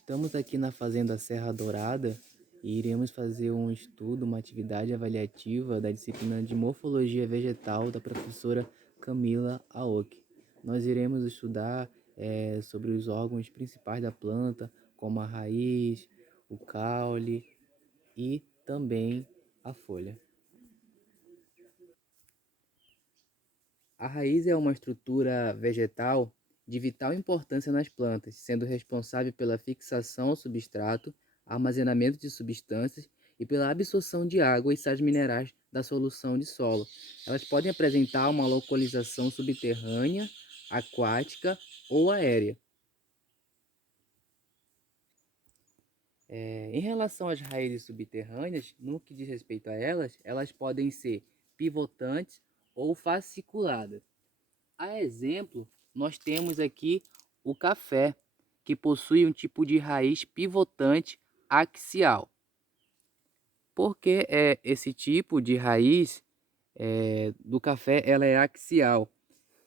Estamos aqui na Fazenda Serra Dourada e iremos fazer um estudo, uma atividade avaliativa da disciplina de Morfologia Vegetal da professora Camila Aoki. Nós iremos estudar sobre os órgãos principais da planta, como a raiz, o caule e também a folha. A raiz é uma estrutura vegetal de vital importância nas plantas, sendo responsável pela fixação ao substrato, armazenamento de substâncias e pela absorção de água e sais minerais da solução de solo. Elas podem apresentar uma localização subterrânea, aquática ou aérea. Em relação às raízes subterrâneas, no que diz respeito a elas, elas podem ser pivotantes ou fasciculadas. A exemplo, nós temos aqui o café, que possui um tipo de raiz pivotante axial. Por que esse tipo de raiz do café ela é axial?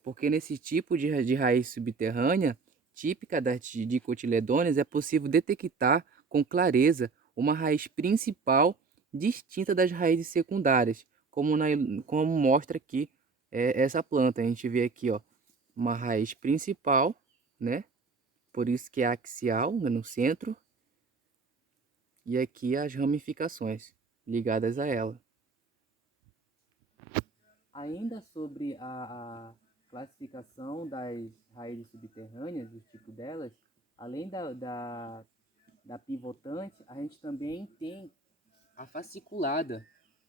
Porque nesse tipo de raiz subterrânea, típica das dicotiledôneas, é possível detectar com clareza uma raiz principal distinta das raízes secundárias, como mostra aqui essa planta. A gente vê aqui, ó, uma raiz principal, né? Por isso que é axial, né, no centro, e aqui as ramificações ligadas a ela. Ainda sobre a classificação das raízes subterrâneas, o tipo delas, além da pivotante, a gente também tem a fasciculada,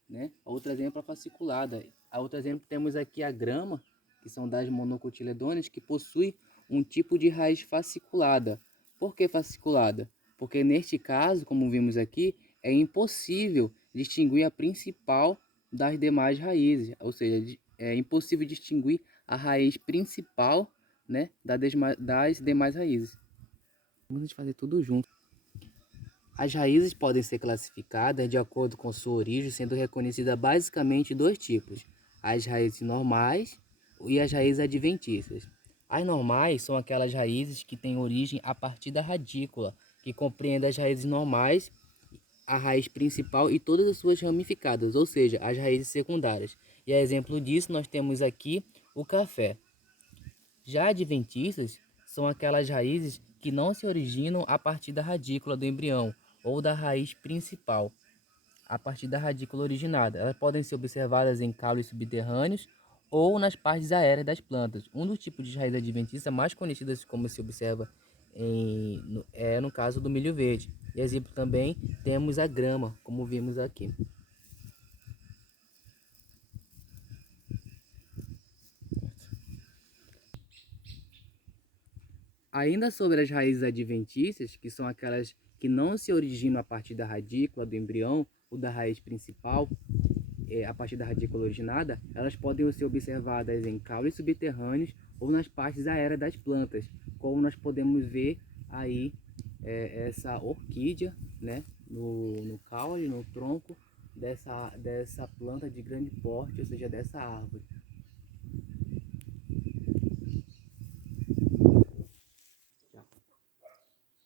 né? Outro exemplo é a fasciculada. A outro exemplo temos aqui a grama, que são das monocotiledôneas, que possui um tipo de raiz fasciculada. Por que fasciculada? Porque neste caso, como vimos aqui, é impossível distinguir a principal das demais raízes, ou seja, é impossível distinguir a raiz principal, né, das demais raízes. Vamos fazer tudo junto. As raízes podem ser classificadas de acordo com sua origem, sendo reconhecida basicamente dois tipos: as raízes normais e as raízes adventícias. As normais são aquelas raízes que têm origem a partir da radícula, que compreende as raízes normais, a raiz principal e todas as suas ramificadas, ou seja, as raízes secundárias. E a exemplo disso, nós temos aqui o café. Já adventícias são aquelas raízes que não se originam a partir da radícula do embrião ou da raiz principal, a partir da radícula originada. Elas podem ser observadas em caules subterrâneos ou nas partes aéreas das plantas. Um dos tipos de raiz adventícia mais conhecidas como se observa no caso do milho verde. E exemplo também temos a grama, como vimos aqui. Ainda sobre as raízes adventícias, que são aquelas que não se originam a partir da radícula do embrião ou da raiz principal, a partir da radícula originada, elas podem ser observadas em caules subterrâneos ou nas partes aéreas das plantas, como nós podemos ver aí essa orquídea, né, no caule, no tronco dessa planta de grande porte, ou seja, dessa árvore.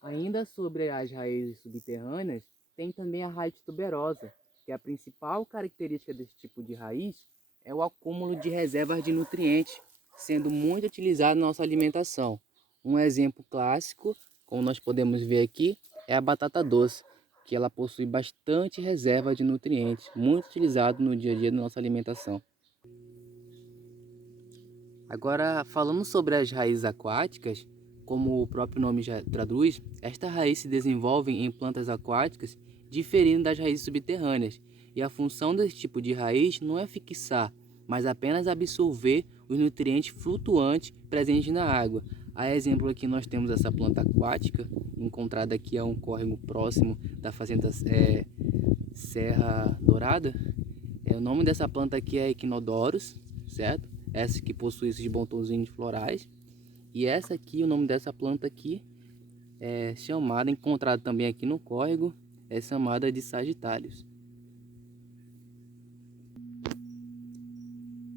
Ainda sobre as raízes subterrâneas, tem também a raiz tuberosa, que a principal característica desse tipo de raiz é o acúmulo de reservas de nutrientes, sendo muito utilizado na nossa alimentação. Um exemplo clássico, como nós podemos ver aqui, é a batata doce, que ela possui bastante reserva de nutrientes, muito utilizado no dia a dia da nossa alimentação. Agora, falando sobre as raízes aquáticas, como o próprio nome já traduz, esta raiz se desenvolve em plantas aquáticas, diferindo das raízes subterrâneas, e a função desse tipo de raiz não é fixar, mas apenas absorver os nutrientes flutuantes presentes na água. A exemplo aqui nós temos essa planta aquática, encontrada aqui a um córrego próximo da fazenda Serra Dourada. O nome dessa planta aqui é Equinodorus, certo? Essa que possui esses botãozinhos florais. E essa aqui, o nome dessa planta aqui é chamada, encontrada também aqui no córrego, é chamada de Sagitários.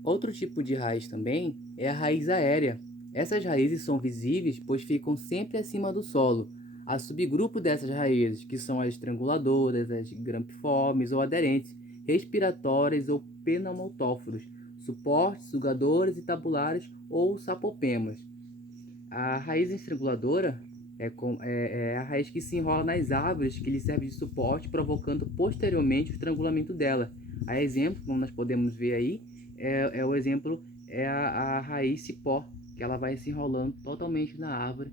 Outro tipo de raiz também é a raiz aérea. Essas raízes são visíveis pois ficam sempre acima do solo. Há subgrupos dessas raízes, que são as estranguladoras, as grampiformes ou aderentes, respiratórias ou pneumatóforos, suportes, sugadores e tabulares ou sapopemas. A raiz estranguladora é a raiz que se enrola nas árvores que lhe serve de suporte, provocando posteriormente o estrangulamento dela. A exemplo, como nós podemos ver aí, o exemplo é a raiz cipó, que ela vai se enrolando totalmente na árvore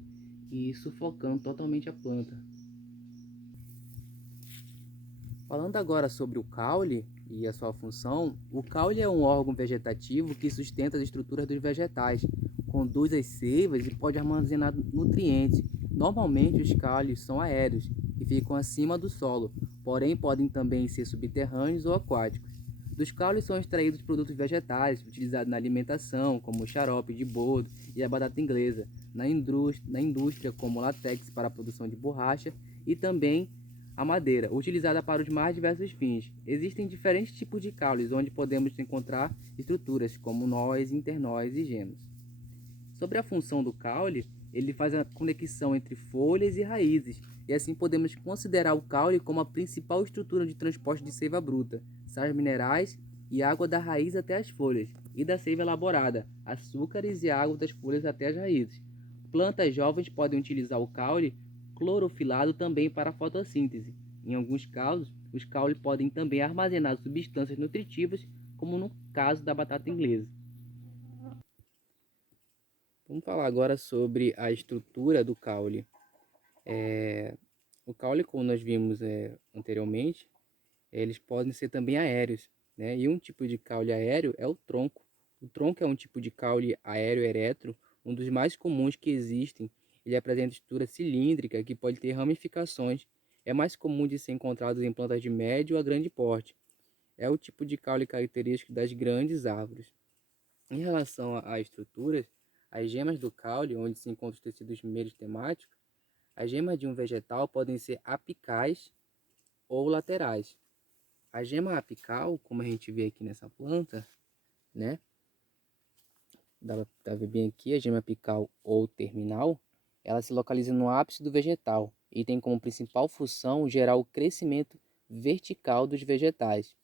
e sufocando totalmente a planta. Falando agora sobre o caule e a sua função, o caule é um órgão vegetativo que sustenta as estruturas dos vegetais, conduz as seivas e pode armazenar nutrientes. Normalmente os caules são aéreos e ficam acima do solo, porém podem também ser subterrâneos ou aquáticos. Dos caules são extraídos produtos vegetais utilizados na alimentação, como o xarope de boldo e a batata inglesa, na indústria como látex para a produção de borracha e também a madeira, utilizada para os mais diversos fins. Existem diferentes tipos de caules, onde podemos encontrar estruturas como nós, internós e gemas. Sobre a função do caule, ele faz a conexão entre folhas e raízes, e assim podemos considerar o caule como a principal estrutura de transporte de seiva bruta, sais minerais e água da raiz até as folhas, e da seiva elaborada, açúcares e água das folhas até as raízes. Plantas jovens podem utilizar o caule clorofilado também para a fotossíntese. Em alguns casos, os caules podem também armazenar substâncias nutritivas, como no caso da batata inglesa. Vamos falar agora sobre a estrutura do caule. O caule, como nós vimos anteriormente, eles podem ser também aéreos, né? E um tipo de caule aéreo é o tronco. O tronco é um tipo de caule aéreo eretro, um dos mais comuns que existem. Ele apresenta estrutura cilíndrica que pode ter ramificações. É mais comum de ser encontrado em plantas de médio a grande porte. É o tipo de caule característico das grandes árvores. Em relação a estruturas, as gemas do caule, onde se encontram os tecidos meritemáticos, as gemas de um vegetal podem ser apicais ou laterais. A gema apical, como a gente vê aqui nessa planta, né? Dá para ver bem aqui, a gema apical ou terminal, ela se localiza no ápice do vegetal e tem como principal função gerar o crescimento vertical dos vegetais.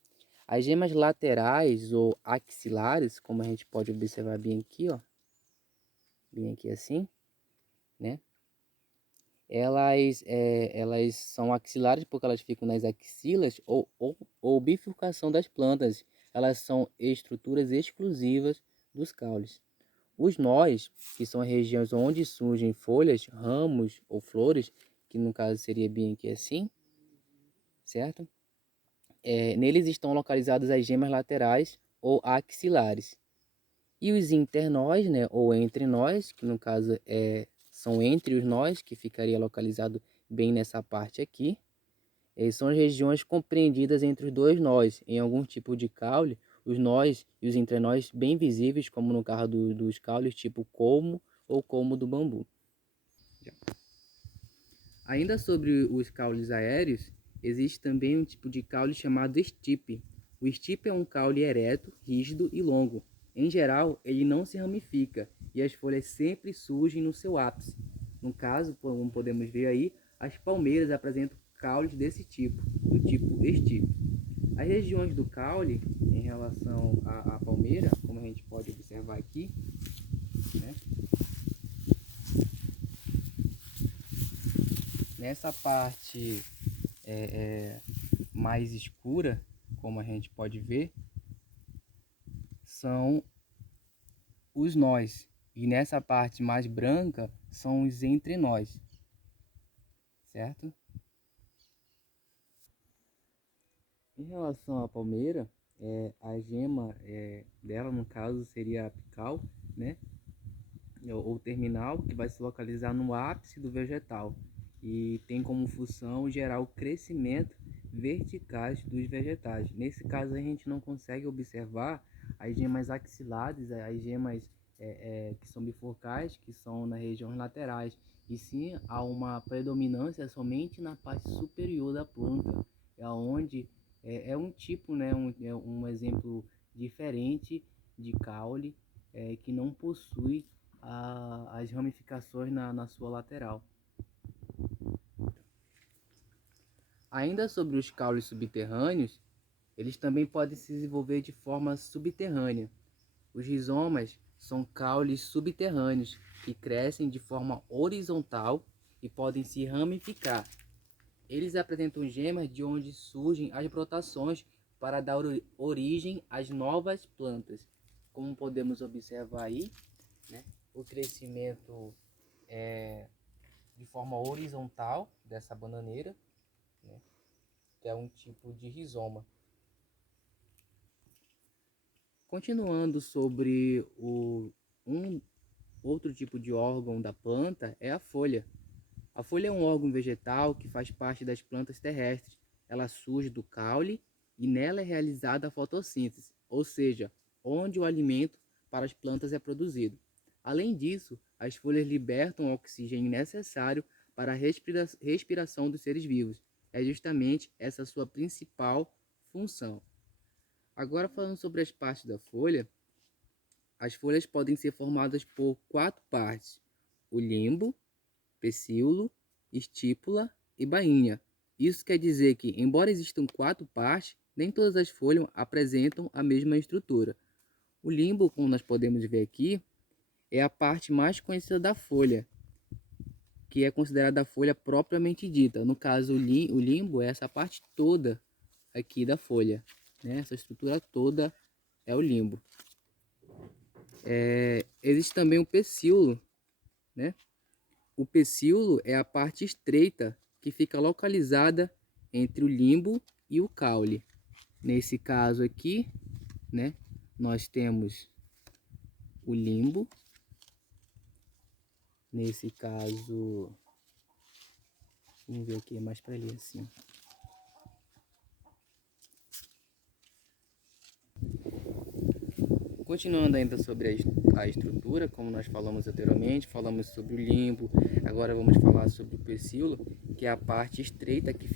As gemas laterais ou axilares, como a gente pode observar bem aqui, ó, bem aqui assim, né? Elas são axilares porque elas ficam nas axilas ou bifurcação das plantas. Elas são estruturas exclusivas dos caules. Os nós, que são as regiões onde surgem folhas, ramos ou flores, que no caso seria bem aqui assim, certo? Neles estão localizadas as gemas laterais ou axilares. E os internós, né, ou entre nós, que no caso são entre os nós, que ficaria localizado bem nessa parte aqui. São as regiões compreendidas entre os dois nós. Em algum tipo de caule, os nós e os entrenós bem visíveis, como no caso dos caules tipo colmo ou colmo do bambu. Ainda sobre os caules aéreos, existe também um tipo de caule chamado estipe. O estipe é um caule ereto, rígido e longo. Em geral, ele não se ramifica e as folhas sempre surgem no seu ápice. No caso, como podemos ver aí, as palmeiras apresentam caules desse tipo, do tipo estipe. As regiões do caule, em relação à palmeira, como a gente pode observar aqui, né? Nessa parte mais escura, como a gente pode ver, são os nós. E nessa parte mais branca são os entrenós, certo? Em relação à palmeira, a gema dela, no caso, seria apical, né? Ou terminal, que vai se localizar no ápice do vegetal e tem como função gerar o crescimento verticais dos vegetais. Nesse caso, a gente não consegue observar as gemas axilares, as gemas que são bifurcais, que são nas regiões laterais, e sim há uma predominância somente na parte superior da planta, onde um tipo, né, um exemplo diferente de caule que não possui as ramificações na sua lateral. Ainda sobre os caules subterrâneos, eles também podem se desenvolver de forma subterrânea. Os rizomas são caules subterrâneos que crescem de forma horizontal e podem se ramificar. Eles apresentam gemas de onde surgem as brotações para dar origem às novas plantas. Como podemos observar aí, né, o crescimento de forma horizontal dessa bananeira, né, que é um tipo de rizoma. Continuando sobre outro tipo de órgão da planta é a folha. A folha é um órgão vegetal que faz parte das plantas terrestres. Ela surge do caule e nela é realizada a fotossíntese, ou seja, onde o alimento para as plantas é produzido. Além disso, as folhas libertam o oxigênio necessário para a respiração dos seres vivos. É justamente essa a sua principal função. Agora, falando sobre as partes da folha, as folhas podem ser formadas por 4 partes: o limbo, pecíolo, estípula e bainha. Isso quer dizer que, embora existam 4 partes, nem todas as folhas apresentam a mesma estrutura. O limbo, como nós podemos ver aqui, é a parte mais conhecida da folha, que é considerada a folha propriamente dita. No caso, o limbo é essa parte toda aqui da folha, né? Essa estrutura toda é o limbo. Existe também o pecíolo, né? O pecíolo é a parte estreita que fica localizada entre o limbo e o caule. Nesse caso aqui, né, nós temos o limbo. Nesse caso, vamos ver aqui mais para ali assim. Continuando ainda sobre a estrutura, como nós falamos anteriormente, falamos sobre o limbo, agora vamos falar sobre o pecíolo, que é a parte estreita que fica